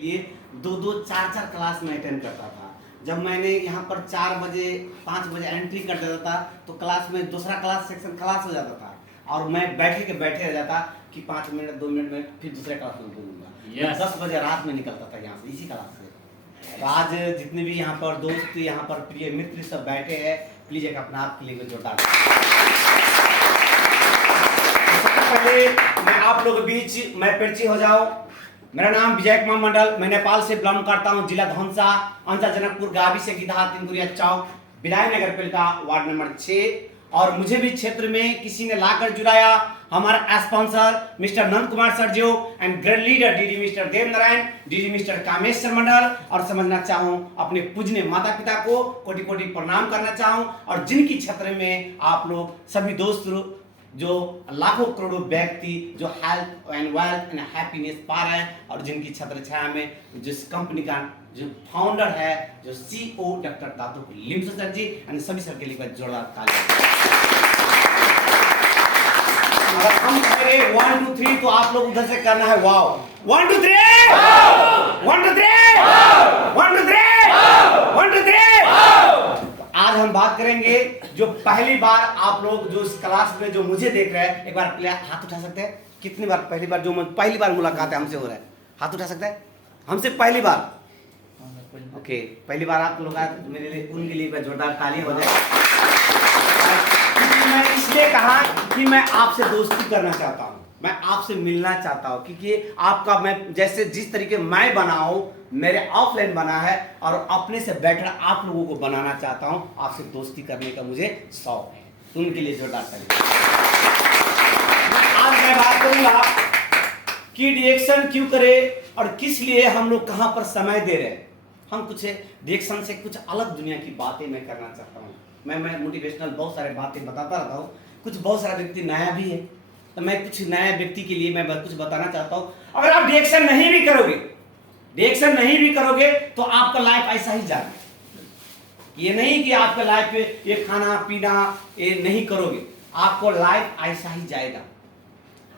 लिए 2-2 4-4 क्लास में अटेंड करता था। जब मैंने यहाँ पर 4 बजे 5 बजे एंट्री कर देता था तो क्लास में दूसरा क्लास सेक्शन खलास हो जाता था और मैं बैठे रह जाता कि 5 मिनट 2 मिनट में फिर दूसरे क्लास में बोलूँगा। 10 बजे रात में निकलता था यहाँ से इसी क्लास से। तो आज जितने भी यहाँ पर दोस्त यहाँ पर प्रिय मित्र सब बैठे हैं, प्लीज एक अपना आप के लिए जोरदार। सबसे पहले मैं आप लोगों के बीच मैं परिचय हो जाऊं। मेरा नाम विजय कुमार मंडल, मैं नेपाल से बिलोंग करता हूं। जिला धौंसा, अंचल जनकपुर, गावी से गिधा, तिनकुरिया चौक, विधाय नगर पालिका वार्ड नंबर 6। और मुझे भी क्षेत्र में किसी ने लाकर जुड़ाया। हमारा sponsor mister Nand Kumar sir ji and grade leader DD mister Dev Narayan, DD mister Kameshwar Mandal. और समझना चाहूँ अपने पूजनीय माता पिता को कोटि कोटि प्रणाम करना चाहूँ। और जिनकी क्षेत्र में आप लोग सभी दोस्त जो लाखों करोड़ों व्यक्ति जो health and wealth and happiness पा रहे हैं और जिनकी छत्र छाया में जिस कंपनी का जो फाउंडर है जो सीईओ डॉक्टर दादू लिम्स सर जी एंड सभी सर के लिए जोरदार ताली। अगर हम कहेंगे 1 2 3 तो आप लोग उधर से करना है वाओ। 1 2 3 1 2 3 1 2 3 1 2 3। आज हम बात करेंगे जो पहली बार आप लोग जो इस क्लास में जो मुझे देख रहे हैं, एक बार प्ले हाथ उठा सकते हैं। कितनी बार पहली बार जो पहली बार मुलाकात है हमसे हो रहा है, हाथ उठा सकते हैं हमसे पहली बार। ओके, पहली बार आप लोग मेरे लिए उनके लिए जोरदार ताली हो जाए। मैं इसलिए कहा कि मैं आपसे दोस्ती करना चाहता हूँ, मैं आपसे मिलना चाहता हूँ क्योंकि आपका मैं जैसे जिस तरीके मैं बना हूँ मेरे ऑफलाइन बना है और अपने से बैठकर आप लोगों को बनाना चाहता हूँ। आपसे दोस्ती करने का मुझे शौक है, तो उनके लिए जोरदार ताली। आज मैं बात करूंगा कि रिएक्शन क्यों करे और किस लिए हम लोग कहां पर समय दे रहे हैं। हम कुछ रिएक्शन से कुछ अलग दुनिया की बातें मैं करना चाहता हूँ। मैं मोटिवेशनल बहुत सारे बातें बताता रहता हूँ। कुछ बहुत सारा व्यक्ति नया भी है तो मैं कुछ नया व्यक्ति के लिए मैं कुछ बताना चाहता हूँ। अगर आप रिएक्शन नहीं भी करोगे तो आपका लाइफ ऐसा ही जाएगा। ये नहीं कि आपका लाइफ में ये खाना पीना ये नहीं करोगे, आपको लाइफ ऐसा ही जाएगा।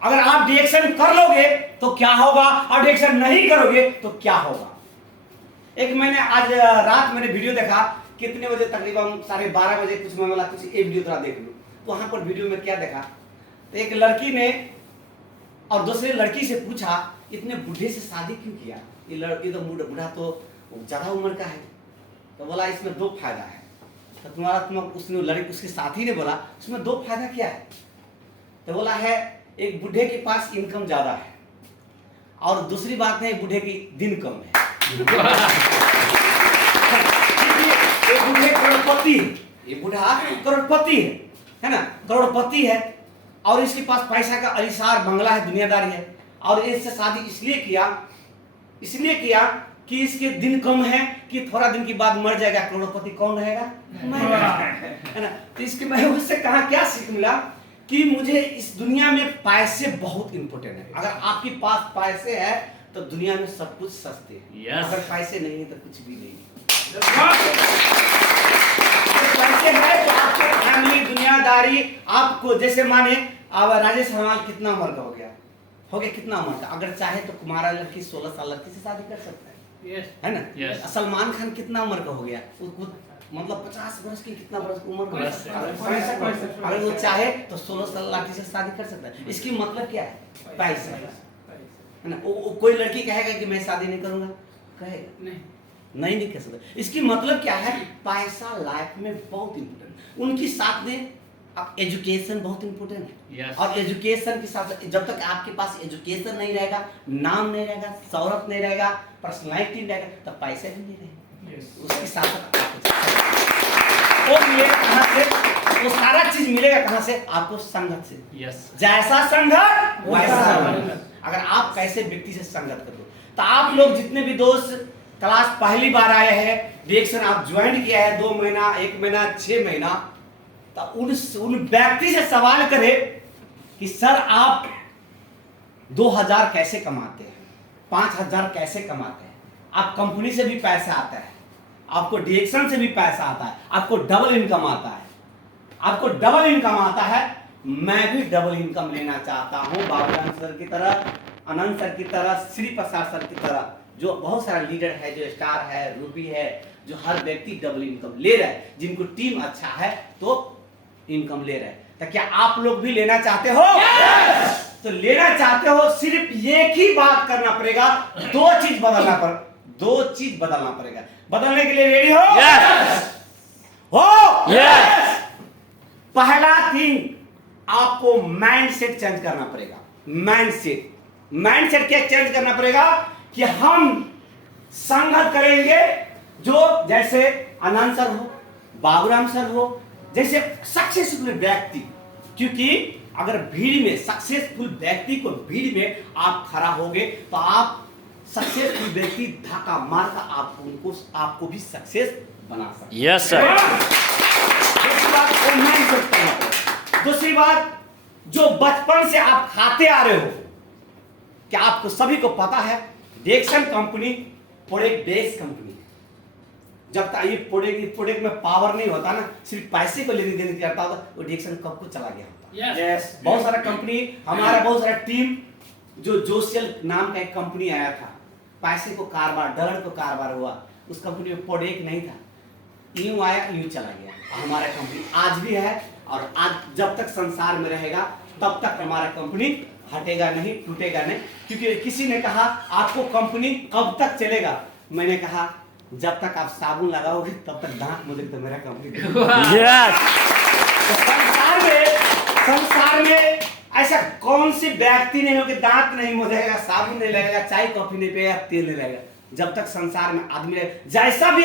अगर आप रिएक्शन कर लोगे तो क्या होगा और रिएक्शन नहीं करोगे तो क्या होगा। एक मैंने आज रात मैंने वीडियो देखा, कितने बजे तकरीबन 12:30 बजे कुछ मैं बोला कुछ एक वीडियो थोड़ा देख लूं। तो वहां पर वीडियो में क्या देखा, तो एक लड़की ने और दूसरे लड़की से पूछा इतने बूढ़े से शादी क्यों किया, ये लड़की तो बूढ़ा तो ज्यादा उम्र का है। तो बोला इसमें 2 फायदा है। तो उसने लड़की उसके साथी ने बोला उसमें 2 फायदा क्या है। तो बोला है एक बूढ़े के पास इनकम ज्यादा है और दूसरी बात है बूढ़े की दिन कम है। ये बूढ़े करोड़पति है, ये बूढ़ा करोड़पति है ना, करोड़पति है और इसके पास पैसा का अलिसार बंगला है, दुनियादारी है। और इससे शादी इसलिए किया कि इसके दिन कम है कि थोड़ा दिन के बाद मर जाएगा। करोड़पति कौन रहेगा, है ना। तो इसके मैं उससे कहा क्या सीख मिला कि मुझे इस दुनिया में पैसे बहुत इंपॉर्टेंट है। अगर आपके पास पैसे है तो दुनिया में सब कुछ सस्ते है। अगर पैसे नहीं है तो कुछ भी नहीं है। पैसे है तो आपको फैमिली दुनियादारी आपको जैसे माने अब राजेश हमाल कितना उम्र का हो गया कितना उम्र का, अगर चाहे तो कुमारा लड़की 16 साल लड़की से शादी कर सकता है, है ना। सलमान खान कितना उम्र का हो गया, मतलब 50 वर्ष की कितना वर्ष की उम्र का, अगर वो चाहे तो 16 साल लड़की से शादी कर सकता है। इसकी मतलब क्या है, पैसा है ना। कोई लड़की कहेगा कि मैं शादी नहीं करूंगा, कहेगा नहीं कर सकता। इसकी मतलब क्या है, पैसा लाइफ में बहुत इंपॉर्टेंट। उनकी साथ में अब एजुकेशन बहुत इंपॉर्टेंट है। और एजुकेशन के साथ जब तक आपके पास एजुकेशन नहीं रहेगा, नाम नहीं रहेगा, शोहरत नहीं रहेगा, पर्सनैलिटी नहीं रहेगा, तब पैसे भी नहीं रहेगा। उसके साथ वो मिलेगा कहाँ से, वो सारा चीज मिलेगा कहाँ से, आपको संगत से। जैसा संगत वैसा संगत। अगर आप कैसे व्यक्ति से संगत करोगे तो आप लोग जितने भी दोस्त क्लास पहली बार आए हैं, रिएक्शन आप ज्वाइन किया है 2 महीना 1 महीना 6 महीना, तो उन व्यक्ति से सवाल करें कि सर आप 2000 कैसे कमाते हैं, 5000 कैसे कमाते हैं, आप कंपनी से भी पैसा आता है, आपको रिएक्शन से भी पैसा आता है, आपको डबल इनकम आता है, आपको डबल इनकम आता है। मैं भी डबल इनकम लेना चाहता हूं, बाबूराम सर की तरह, अनंत सर की तरह, श्री प्रसाद सर की तरह। जो बहुत सारा लीडर है, जो स्टार है, रूबी है, जो हर व्यक्ति डबल इनकम ले रहा है, जिनको टीम अच्छा है तो इनकम ले रहा है। तो क्या आप लोग भी लेना चाहते हो? तो लेना चाहते हो, सिर्फ एक ही बात करना पड़ेगा, दो चीज बदलना पड़ेगा। बदलने के लिए रेडी हो? पहला थिंग, आपको माइंडसेट चेंज करना पड़ेगा। माइंडसेट क्या चेंज करना पड़ेगा कि हम संगत करेंगे जो जैसे आनंद सर हो, बाबूराम सर हो, जैसे सक्सेसफुल व्यक्ति। क्योंकि अगर भीड़ में सक्सेसफुल व्यक्ति को भीड़ में आप खड़ा होगे तो आप सक्सेसफुल व्यक्ति धक्का मार कर आपको भी सक्सेस बना सकते। Yes sir. दूसरी बात, जो बचपन से आप खाते आ रहे हो, क्या आपको सभी को पता है डेक्सन कंपनी प्रोडक्ट बेस्ड कंपनी है। जब तक ये प्रोडक्ट में पावर नहीं होता ना, सिर्फ पैसे को लेने देने करता होता, वो डेक्सन कब को चला गया होता। यस। बहुत सारा कंपनी, हमारा बहुत सारा टीम, जो जोशियल नाम का एक कंपनी आया था, पैसे को कारोबार, डॉलर को कारोबार हुआ, उस कंपनी में प्रोडक्ट नहीं था, यूं आया यूं चला गया। हमारा कंपनी आज भी है और आज जब तक संसार में रहेगा तब तक हमारा कंपनी हटेगा नहीं, टूटेगा नहीं। क्योंकि किसी ने कहा आपको कंपनी कब तक चलेगा, मैंने कहा जब तक आप साबुन लगाओगे तब तक दांत मुझे तो मेरा कंपनी। तो संसार में ऐसा कौन सी व्यक्ति नहीं हो कि दांत नहीं मुझेगा, साबुन नहीं लगेगा, चाय कॉफी नहीं पिएगा, तेल नहीं लगेगा। जब तक संसार में आदमी रहे, जैसा भी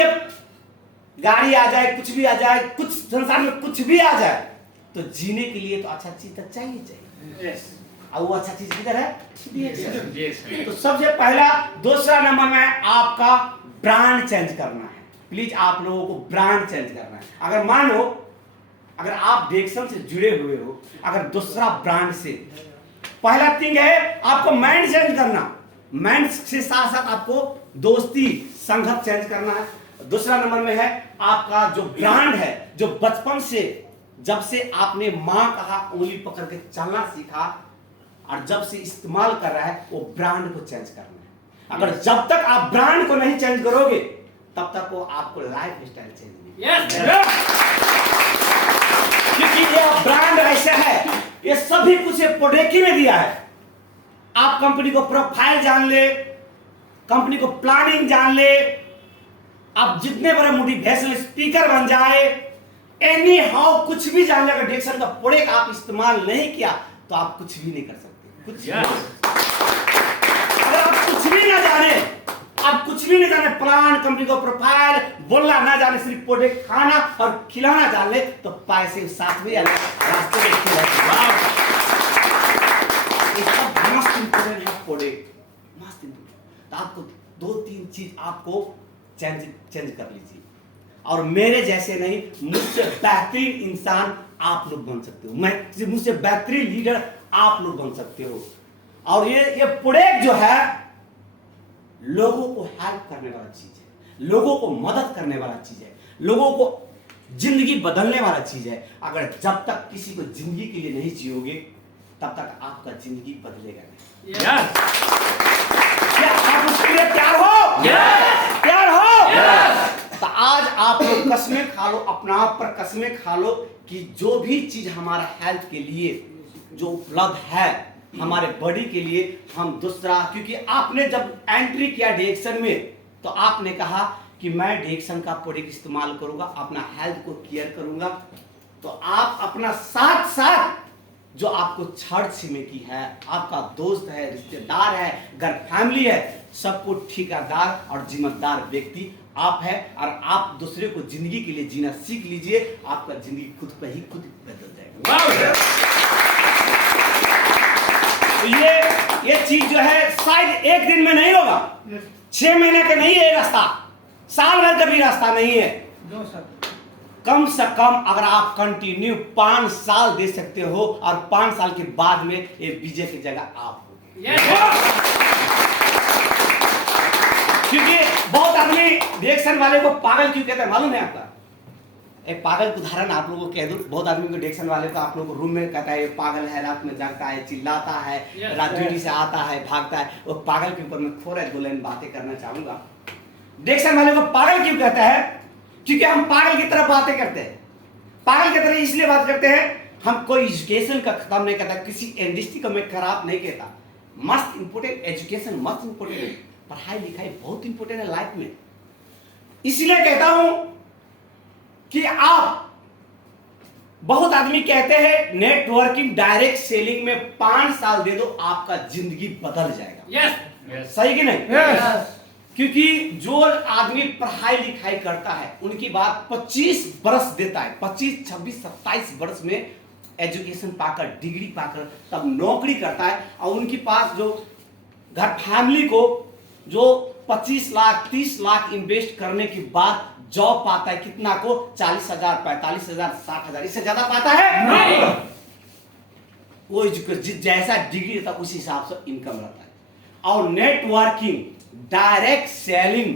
गाड़ी आ जाए, कुछ भी आ जाए, कुछ संसार में कुछ भी आ जाए, तो जीने के लिए तो अच्छा चीज तो चाहिए। और वो अच्छा चीज किधर है? तो सबसे पहला, दूसरा नंबर में आपका ब्रांड चेंज करना है। प्लीज आप लोगों को ब्रांड चेंज करना है। अगर मानो अगर आप डेक्सन से जुड़े हुए हो, अगर दूसरा ब्रांड से, पहला थिंग है आपको माइंड चेंज करना, माइंड से साथ साथ आपको दोस्ती संगत चेंज करना है। दूसरा नंबर में है आपका जो ब्रांड है, जो बचपन से जब से आपने मां कहा उंगली पकड़ के चलना सीखा और जब से इस्तेमाल कर रहा है, वो ब्रांड को चेंज करना है। अगर जब तक आप ब्रांड को नहीं चेंज करोगे तब तक वो आपको लाइफ स्टाइल चेंज नहीं। क्योंकि ये ब्रांड ऐसा है, ये सभी कुछ प्रोडक्ट ही में दिया है। आप कंपनी को प्रोफाइल जान ले, कंपनी को प्लानिंग जान ले, आप जितने बड़े मोटिवेशनल स्पीकर बन जाए, एनी हाउ कुछ भी जान ले, अगर डेक्सन का प्रोडक्ट आप इस्तेमाल नहीं किया तो आप कुछ भी नहीं कर सकते। कुछ अगर आप कुछ भी ना जाने, आप कुछ भी नहीं जाने, प्लान, कंपनी को प्रोफाइल बोलना ना जाने, सिर्फ प्रोडक्ट खाना और खिलाना जान ले, तो पैसे साथ भी रास्ते में तो आपको दो तीन चीज आपको चेंज कर लीजिए। और मेरे जैसे नहीं, मुझसे बेहतरीन इंसान आप लोग बन सकते हो, मैं मुझसे बेहतरीन लीडर आप लोग बन सकते हो। और ये प्रोडक्ट जो है लोगों को हेल्प करने वाला चीज है, लोगों को मदद करने वाला चीज है, लोगों को जिंदगी बदलने वाला चीज है। अगर जब तक किसी को जिंदगी के लिए नहीं जियोगे तब तक आपका जिंदगी बदलेगा नहीं। क्या आप उसके लिए तैयार हो? तैयार हो? तो आज आप लोग कस्में खा लो, अपना आप पर कस्में खा लो कि जो भी चीज हमारा हेल्थ के लिए जो उपलब्ध है, हमारे बॉडी के लिए, हम दूसरा, क्योंकि आपने जब एंट्री किया डेक्सन में तो आपने कहा कि मैं डेक्सन का प्रोडक्ट इस्तेमाल करूंगा, अपना हेल्थ को केयर करूंगा। तो आप अपना साथ साथ जो आपको छड़ छिमेकी है, आपका दोस्त है, रिश्तेदार है, घर फैमिली है, सबको ठेकेदार और जिम्मेदार व्यक्ति आप है। और आप दूसरे को जिंदगी के लिए जीना सीख लीजिए, आपका जिंदगी खुद पे ही खुद बदल जाएगा। ये चीज जो है शायद एक दिन में नहीं होगा, 6 महीने का नहीं है रास्ता, साल भर का भी रास्ता नहीं है। कम से कम अगर आप कंटिन्यू 5 साल दे सकते हो और 5 साल के बाद में ये विजय की जगह आप हो। क्योंकि बहुत आदमी रिएक्शन वाले को पागल क्यों कहते हैं मालूम है आपका? एक पागल का उदाहरण आप लोगों को कह दूं। बहुत आदमी को डिक्शन वाले को आप लोगों को रूम में कहता है ये पागल है, रात में जागता है, चिल्लाता है, रात ड्यूटी से आता है, भागता है। वो पागल के ऊपर मैं थोड़ा 2 लाइन बातें करना चाहूंगा। डिक्शन वाले को पागल क्यों कहता है? क्योंकि हम पागल की तरह बातें करते हैं। पागल की तरह इसलिए बात करते हैं, हम कोई एजुकेशन का खत्म नहीं करता, किसी इंडस्ट्री को मैं खराब नहीं कहता। मस्त इंपोर्टेंट एजुकेशन, मस्त इंपोर्टेंट है, पढ़ाई लिखाई बहुत इंपोर्टेंट है लाइफ में। इसलिए कहता हूं कि आप, बहुत आदमी कहते हैं नेटवर्किंग डायरेक्ट सेलिंग में 5 साल दे दो आपका जिंदगी बदल जाएगा। यस सही कि नहीं? यस क्योंकि जो आदमी पढ़ाई लिखाई करता है उनकी बात 25 बरस देता है, 25, 26, 27 बरस में एजुकेशन पाकर, डिग्री पाकर तब नौकरी करता है, और उनके पास जो घर फैमिली को जो 25 लाख 30 लाख इन्वेस्ट करने के बाद जॉब पाता है, कितना को 40,000, 45,000, 60,000, इससे ज्यादा पाता है नहीं। वो जैसा डिग्री रहता है उस हिसाब से इनकम रहता है। और नेटवर्किंग डायरेक्ट सेलिंग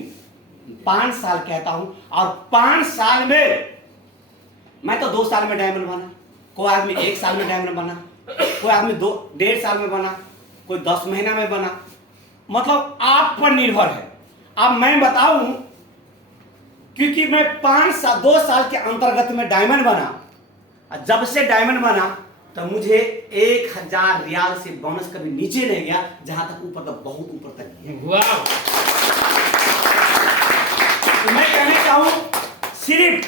5 साल कहता हूं, और 5 साल में, मैं तो 2 साल में डायमंड बना, कोई आदमी 1 साल में डायमंड बना, कोई आदमी 1.5 साल में बना, कोई 10 महीना में बना, मतलब आप पर निर्भर है। अब मैं बताऊं, क्योंकि मैं 2 साल के अंतर्गत में डायमंड बना, जब से डायमंड बना तो मुझे 1,000 रियाल से बोनस कभी नीचे नहीं गया, जहां तक ऊपर तक, बहुत ऊपर तक गया। तो मैं कहना चाहूं, सिर्फ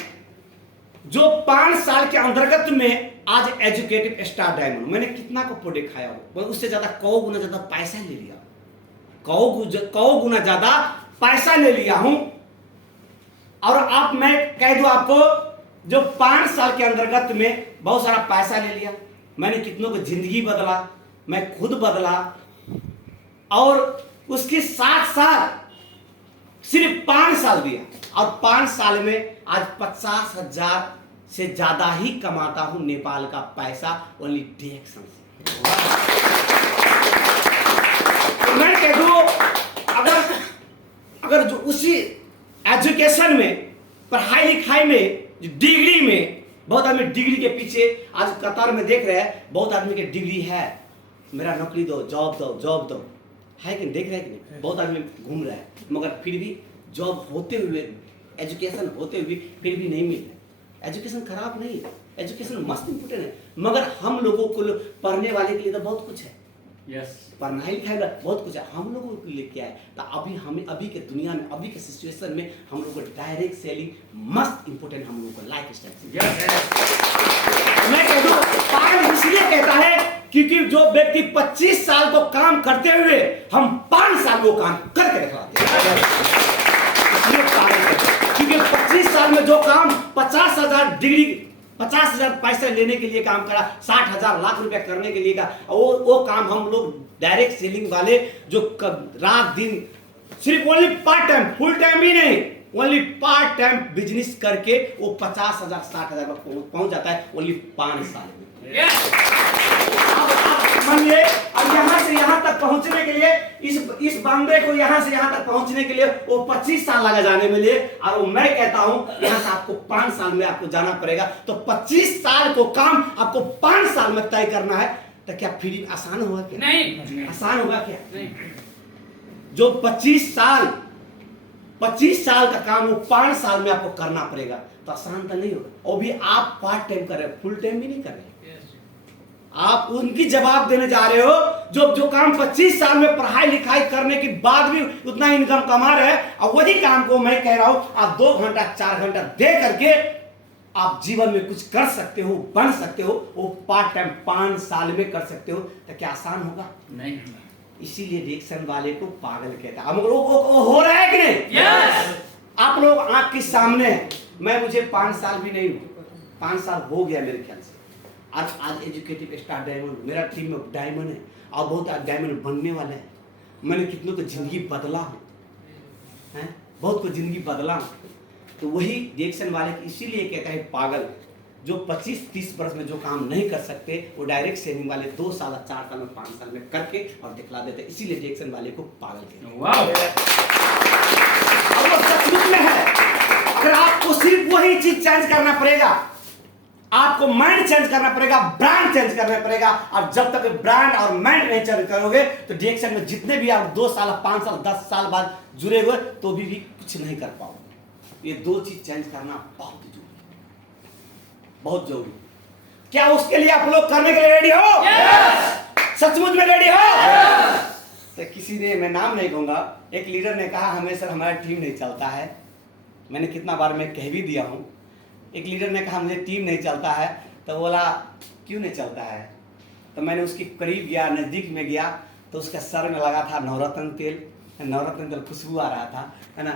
जो 5 साल के अंतर्गत में आज एजुकेटिव स्टार डायमंड, मैंने कितना को प्रोडक्ट खाया हो, उससे ज्यादा 100 गुना ज्यादा पैसा ले लिया, 100 गुना ज्यादा पैसा ले लिया हूं। और आप, मैं कह दूं आपको, जो 5 साल के अंतर्गत में बहुत सारा पैसा ले लिया, मैंने कितनों को जिंदगी बदला, मैं खुद बदला, और उसके साथ साथ सिर्फ 5 साल दिया, और 5 साल में आज 50,000 से ज्यादा ही कमाता हूं नेपाल का पैसा, ओनली डिएक्शन से। तो मैं कह दूं, अगर जो उसी एजुकेशन में, पढ़ाई लिखाई में, डिग्री में, बहुत आदमी डिग्री के पीछे आज कतार में देख रहे हैं, बहुत आदमी के डिग्री है, मेरा नौकरी दो, जॉब दो, जॉब दो, है कि देख रहे हैं कि नहीं? बहुत आदमी घूम रहा है, मगर फिर भी जॉब होते हुए, एजुकेशन होते हुए फिर भी नहीं मिल रहा। एजुकेशन खराब नहीं है, एजुकेशन मस्त इंपोर्टेंट है, मगर हम लोगों को, पढ़ने वाले के लिए तो बहुत कुछ है। यस, पढ़ना ही लिखाई बहुत कुछ है, हम लोगों के लिए क्या है? तो अभी हमें, अभी के दुनिया में, अभी के सिचुएशन में हम लोग को डायरेक्ट सेलिंग मस्त इंपोर्टेंट, हम लोग को लाइफ स्टाइल। मैं कह दूं, पागल इसलिए कहता है क्योंकि जो व्यक्ति 25 साल को काम करते हुए हम 5 साल को काम करके दिखाते हैं, इसलिए पागल कहते हैं। क्योंकि 25 साल में जो काम 50,000 डिग्री, 50,000 पैसे लेने के लिए काम करा, 60,000 लाख रुपया करने के लिए का, वो काम हम लोग डायरेक्ट सेलिंग वाले जो रात दिन सिर्फ only part time, full time भी नहीं, ओनली पार्ट टाइम बिजनेस करके वो 50,000 60,000 पर पहुंच जाता है ओनली 5 साल में। अब मानिए, अब यहाँ से यहाँ तक पहुंचने के लिए, इस बंदे को यहाँ से यहाँ तक पहुंचने के लिए वो 25 साल लगा जाने में लिए, और वो मैं कहता हूं यहाँ से आपको 5 साल में आपको जाना पड़ेगा। तो 25 साल को काम आपको 5 साल में तय करना है, तो क्या फिर आसान होगा क्या? नहीं। आसान होगा क्या? नहीं। जो 25 साल का काम वो 5 साल में आपको करना पड़ेगा, तो आसान तो नहीं होगा। और भी आप पार्ट टाइम कर रहे हो, फुल टाइम भी नहीं कर रहे। आप उनकी जवाब देने जा रहे हो जो काम 25 साल में पढ़ाई लिखाई करने के बाद भी उतना इनकम कमा रहे हैं, और वही काम को मैं कह रहा हूं आप 2 घंटा 4 घंटा दे करके आप जीवन में कुछ कर सकते हो, बन सकते हो, वो पार्ट टाइम 5 साल में कर सकते हो, तो क्या आसान होगा? नहीं। इसीलिए रिएक्शन वाले को पागल कहता है। वो हो रहा है कि नहीं? यस। आप लोग आंख के सामने, मुझे 5 साल भी नहीं, 5 साल हो गया मेरे ख्याल से। आज एजुकेटिव स्टार डायमंड, मेरा टीम में डायमंड है, और बहुत डायमंड बनने वाले हैं। मैंने कितनों को जिंदगी बदला हूँ, बहुत को जिंदगी बदला हूँ। तो वही रिएक्शन वाले इसीलिए कहता है पागल, जो 25-30 वर्ष में जो काम नहीं कर सकते, वो डायरेक्ट सेलिंग वाले 2 साल 4 साल में 5 साल में करके और दिखला देते, इसीलिए रिएक्शन वाले को पागल कहते हैं। वाह। और वो सचमुच में है। अगर आपको सिर्फ वो वही चीज चेंज करना पड़ेगा, आपको माइंड चेंज करना पड़ेगा, ब्रांड चेंज करना पड़ेगा। और जब तक ब्रांड और माइंड नहीं चेंज करोगे तो डिएक्शन में जितने भी आप 2 साल 5 साल 10 साल बाद जुड़े हुए तो भी कुछ नहीं कर पाओगे। ये 2 चीज चेंज करना बहुत जरूरी, बहुत जरूरी। क्या उसके लिए आप लोग करने के लिए रेडी हो? सचमुच में रेडी हो? तो किसी ने, मैं नाम नहीं कहूंगा, एक लीडर ने कहा हमें सर हमारा टीम नहीं चलता है। मैंने कितना बार मैं कह भी दिया हूं। एक लीडर ने कहा मुझे टीम नहीं चलता है, तो बोला क्यों नहीं चलता है? तो मैंने उसके करीब गया, नज़दीक में गया, तो उसके सर में लगा था नवरत्न तेल खुशबू आ रहा था, है ना।